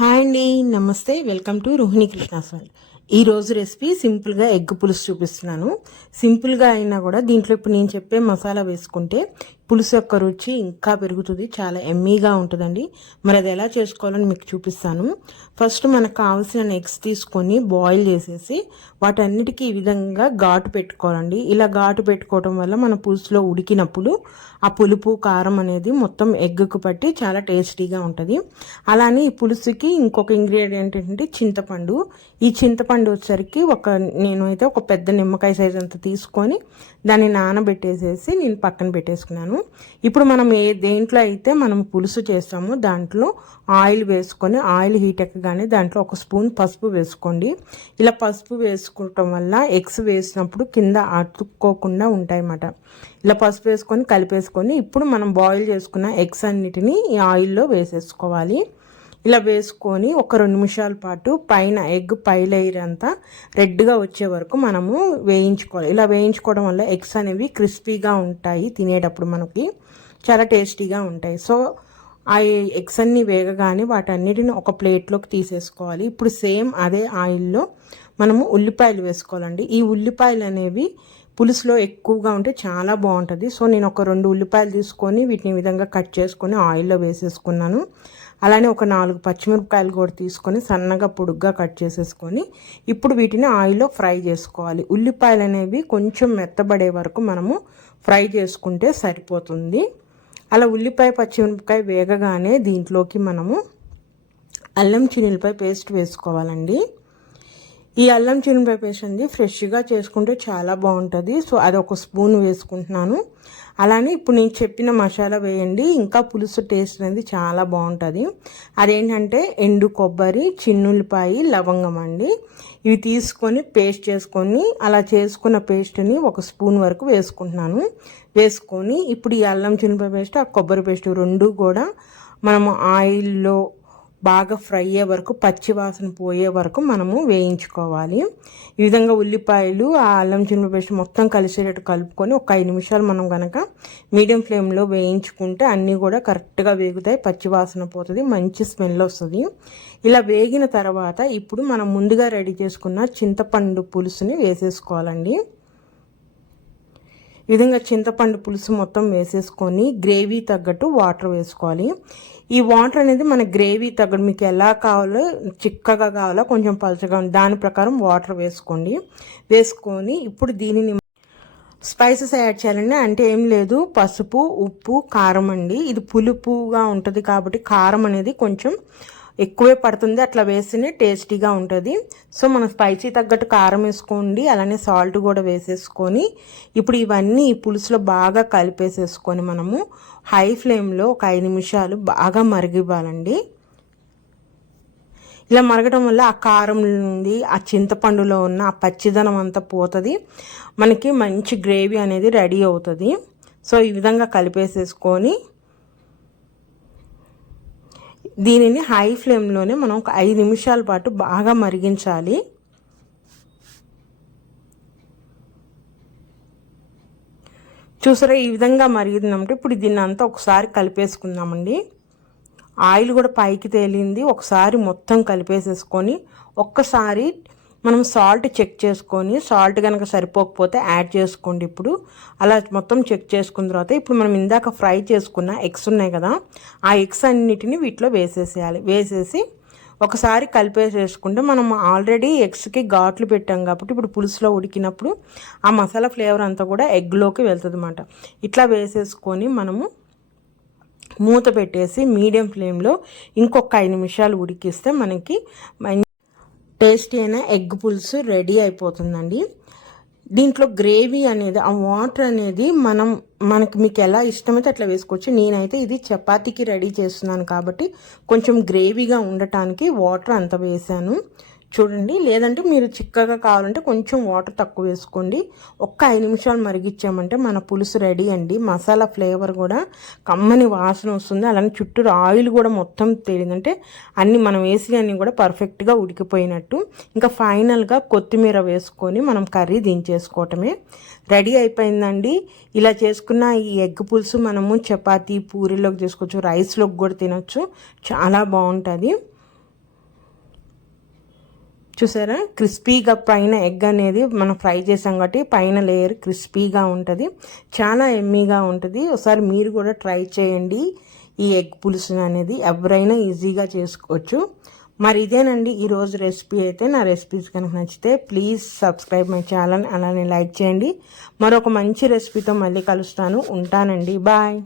Hi అండి, నమస్తే. Welcome to Rohini Krishna's world. ఈరోజు రెసిపీ సింపుల్గా ఎగ్ పులుసు చూపిస్తున్నాను. సింపుల్గా అయినా కూడా దీంట్లో ఇప్పుడు నేను చెప్పే మసాలా వేసుకుంటే పులుసు యొక్క రుచి ఇంకా పెరుగుతుంది. చాలా ఎమ్మీగా ఉంటుందండి. మరి అది ఎలా చేసుకోవాలని మీకు చూపిస్తాను. ఫస్ట్ మనకు కావాల్సిన ఎగ్స్ తీసుకొని బాయిల్ చేసేసి వాటన్నిటికీ ఈ విధంగా ఘాటు పెట్టుకోవాలండి. ఇలా ఘాటు పెట్టుకోవడం వల్ల మన పులుసులో ఉడికినప్పుడు ఆ పులుపు కారం అనేది మొత్తం ఎగ్గుకు పట్టి చాలా టేస్టీగా ఉంటుంది. అలానే ఈ పులుసుకి ఇంకొక ఇంగ్రీడియంట్ ఏంటంటే చింతపండు. ఈ చింతపండు వచ్చేసరికి నేను అయితే ఒక పెద్ద నిమ్మకాయ సైజ్ అంతా తీసుకొని దాన్ని నానబెట్టేసేసి నేను పక్కన పెట్టేసుకున్నాను. ఇప్పుడు మనం దేంట్లో అయితే మనం పులుసు చేస్తామో దాంట్లో ఆయిల్ వేసుకొని ఆయిల్ హీట్ ఎక్కగానే దాంట్లో ఒక స్పూన్ పసుపు వేసుకోండి. ఇలా పసుపు వేసుకోవటం వల్ల ఎగ్స్ వేసినప్పుడు కింద అతుక్కోకుండా ఉంటాయన్నమాట. ఇలా పసుపు వేసుకొని కలిపేసుకొని ఇప్పుడు మనం బాయిల్ చేసుకున్న ఎగ్స్ అన్నిటినీ ఈ ఆయిల్లో వేసేసుకోవాలి. ఇలా వేసుకొని ఒక 2 నిమిషాల పాటు పైన ఎగ్ పై లేయర్ అంతా రెడ్గా వచ్చే వరకు మనము వేయించుకోవాలి. ఇలా వేయించుకోవడం వల్ల ఎగ్స్ అనేవి క్రిస్పీగా ఉంటాయి, తినేటప్పుడు మనకి చాలా టేస్టీగా ఉంటాయి. సో ఆ ఎగ్స్ అన్నీ వేగగానే వాటన్నిటిని ఒక ప్లేట్లోకి తీసేసుకోవాలి. ఇప్పుడు సేమ్ అదే ఆయిల్లో మనము ఉల్లిపాయలు వేసుకోవాలండి. ఈ ఉల్లిపాయలు అనేవి పులుసులో ఎక్కువగా ఉంటే చాలా బాగుంటుంది. సో నేను ఒక 2 ఉల్లిపాయలు తీసుకొని వీటిని విధంగా కట్ చేసుకొని ఆయిల్లో వేసేసుకున్నాను. అలానే ఒక 4 పచ్చిమిరపకాయలు కూడా తీసుకొని సన్నగా పొడుగ్గా కట్ చేసేసుకొని ఇప్పుడు వీటిని ఆయిల్లో ఫ్రై చేసుకోవాలి. ఉల్లిపాయలు అనేవి కొంచెం మెత్తబడే వరకు మనము ఫ్రై చేసుకుంటే సరిపోతుంది. అలా ఉల్లిపాయ పచ్చిమిరపకాయ వేగగానే దీంట్లోకి మనము అల్లం చిన్నులపాయ పేస్ట్ వేసుకోవాలండి. ఈ అల్లం చిన్నులపాయ పేస్ట్ అనేది ఫ్రెష్గా చేసుకుంటే చాలా బాగుంటుంది. సో అది ఒక స్పూన్ వేసుకుంటున్నాను. అలానే ఇప్పుడు నేను చెప్పిన మసాలా వేయండి, ఇంకా పులుసు టేస్ట్ అనేది చాలా బాగుంటుంది. అదేంటంటే ఎండు కొబ్బరి, చిన్నులపాయ, లవంగం అండి. ఇవి తీసుకొని పేస్ట్ చేసుకొని అలా చేసుకున్న పేస్ట్ని ఒక స్పూన్ వరకు వేసుకుంటున్నాను. వేసుకొని ఇప్పుడు ఈ అల్లం చిన్నులపాయ పేస్ట్, ఆ కొబ్బరి పేస్ట్ రెండు కూడా మనము ఆయిల్లో బాగా ఫ్రై అయ్యే వరకు, పచ్చి వాసన పోయే వరకు మనము వేయించుకోవాలి. ఈ విధంగా ఉల్లిపాయలు ఆ అల్లం చిన్నులపాయ పేస్ట్ మొత్తం కలిసేటట్టు కలుపుకొని ఒక 5 నిమిషాలు మనం కనుక మీడియం ఫ్లేమ్లో వేయించుకుంటే అన్నీ కూడా కరెక్ట్గా వేగుతాయి, పచ్చి వాసన పోతుంది, మంచి స్మెల్ వస్తుంది. ఇలా వేగిన తర్వాత ఇప్పుడు మనం ముందుగా రెడీ చేసుకున్న చింతపండు పులుసుని వేసేసుకోవాలండి. ఈ విధంగా చింతపండు పులుసు మొత్తం వేసేసుకొని గ్రేవీ తగ్గట్టు వాటర్ వేసుకోవాలి. ఈ వాటర్ అనేది మన గ్రేవీ తగ్గట్టు మీకు ఎలా కావాలో, చిక్కగా కావాలో కొంచెం పలచగా దాని ప్రకారం వాటర్ వేసుకోండి. వేసుకొని ఇప్పుడు దీనిని స్పైసెస్ యాడ్ చేయాలండి. అంటే ఏం లేదు, పసుపు, ఉప్పు, కారం అండి. ఇది పులుపుగా ఉంటుంది కాబట్టి కారం అనేది కొంచెం ఎక్కువే పడుతుంది. అట్లా వేస్తేనే టేస్టీగా ఉంటుంది. సో మనం స్పైసీ తగ్గట్టు కారం వేసుకోండి. అలానే సాల్ట్ కూడా వేసేసుకొని ఇప్పుడు ఇవన్నీ ఈ పులుసులో బాగా కలిపేసేసుకొని మనము హై ఫ్లేమ్లో ఒక 5 నిమిషాలు బాగా మరిగివ్వాలండి. ఇలా మరగడం వల్ల ఆ కారం నుండి ఆ చింతపండులో ఉన్న ఆ పచ్చిదనం అంతా పోతుంది, మనకి మంచి గ్రేవీ అనేది రెడీ అవుతుంది. సో ఈ విధంగా కలిపేసేసుకొని దీనిని హై ఫ్లేమ్లోనే మనం ఒక 5 నిమిషాల పాటు బాగా మరిగించాలి. చూసారా, ఈ విధంగా మరిగిందంటే ఇప్పుడు దీన్ని అంతా ఒకసారి కలిపేసుకుందామండి. ఆయిల్ కూడా పైకి తేలింది. ఒకసారి మొత్తం కలిపేసేసుకొని ఒక్కసారి మనం సాల్ట్ చెక్ చేసుకొని, సాల్ట్ కనుక సరిపోకపోతే యాడ్ చేసుకోండి. ఇప్పుడు అలా మొత్తం చెక్ చేసుకున్న తర్వాత ఇప్పుడు మనం ఇందాక ఫ్రై చేసుకున్న ఎగ్స్ ఉన్నాయి కదా, ఆ ఎగ్స్ అన్నిటిని వీటిలో వేసేసేయాలి. వేసేసి ఒకసారి కలిపేసేసుకుంటే మనం ఆల్రెడీ ఎగ్స్కి ఘాట్లు పెట్టాం కాబట్టి ఇప్పుడు పులుసులో ఉడికినప్పుడు ఆ మసాలా ఫ్లేవర్ అంతా కూడా ఎగ్లోకి వెళ్తుంది అన్నమాట. ఇట్లా వేసేసుకొని మనము మూత పెట్టేసి మీడియం ఫ్లేమ్లో ఇంకొక 5 నిమిషాలు ఉడికిస్తే మనకి టేస్టీ అయిన ఎగ్ పులుసు రెడీ అయిపోతుందండి. దీంట్లో గ్రేవీ అనేది, ఆ వాటర్ అనేది మీకు ఎలా ఇష్టమైతే అట్లా వేసుకోవచ్చు. నేనైతే ఇది చపాతీకి రెడీ చేస్తున్నాను కాబట్టి కొంచెం గ్రేవీగా ఉండటానికి వాటర్ అంత వేసాను చూడండి. లేదంటే మీరు చిక్కగా కావాలంటే కొంచెం వాటర్ తక్కువ వేసుకోండి. ఒక్క 5 నిమిషాలు మరిగించామంటే మన పులుసు రెడీ అండి. మసాలా ఫ్లేవర్ కూడా కమ్మని వాసన వస్తుంది. అలానే చుట్టూ ఆయిల్ కూడా మొత్తం తేలిందంటే అన్నీ మనం వేసినవన్నీ కూడా పర్ఫెక్ట్గా ఉడికిపోయినట్టు. ఇంకా ఫైనల్గా కొత్తిమీర వేసుకొని మనం కర్రీ దించేసుకోవటమే. రెడీ అయిపోయిందండి. ఇలా చేసుకున్న ఈ ఎగ్ పులుసు మనము చపాతీ, పూరీలోకి చేసుకోవచ్చు, రైస్లోకి కూడా తినొచ్చు, చాలా బాగుంటుంది. చూసారా, క్రిస్పీగా పైన ఎగ్ అనేది మనం ఫ్రై చేసాం కాబట్టి పైన లేయర్ క్రిస్పీగా ఉంటుంది, చాలా ఎమ్మీగా ఉంటుంది. ఒకసారి మీరు కూడా ట్రై చేయండి. ఈ ఎగ్ పులుసు అనేది ఎవరైనా ఈజీగా చేసుకోవచ్చు. మరి ఇదేనండి ఈరోజు రెసిపీ అయితే. నా రెసిపీస్ కనుక నచ్చితే ప్లీజ్ సబ్స్క్రైబ్ మై ఛానల్, అలానే లైక్ చేయండి. మరొక మంచి రెసిపీతో మళ్ళీ కలుస్తాను. ఉంటానండి, బాయ్.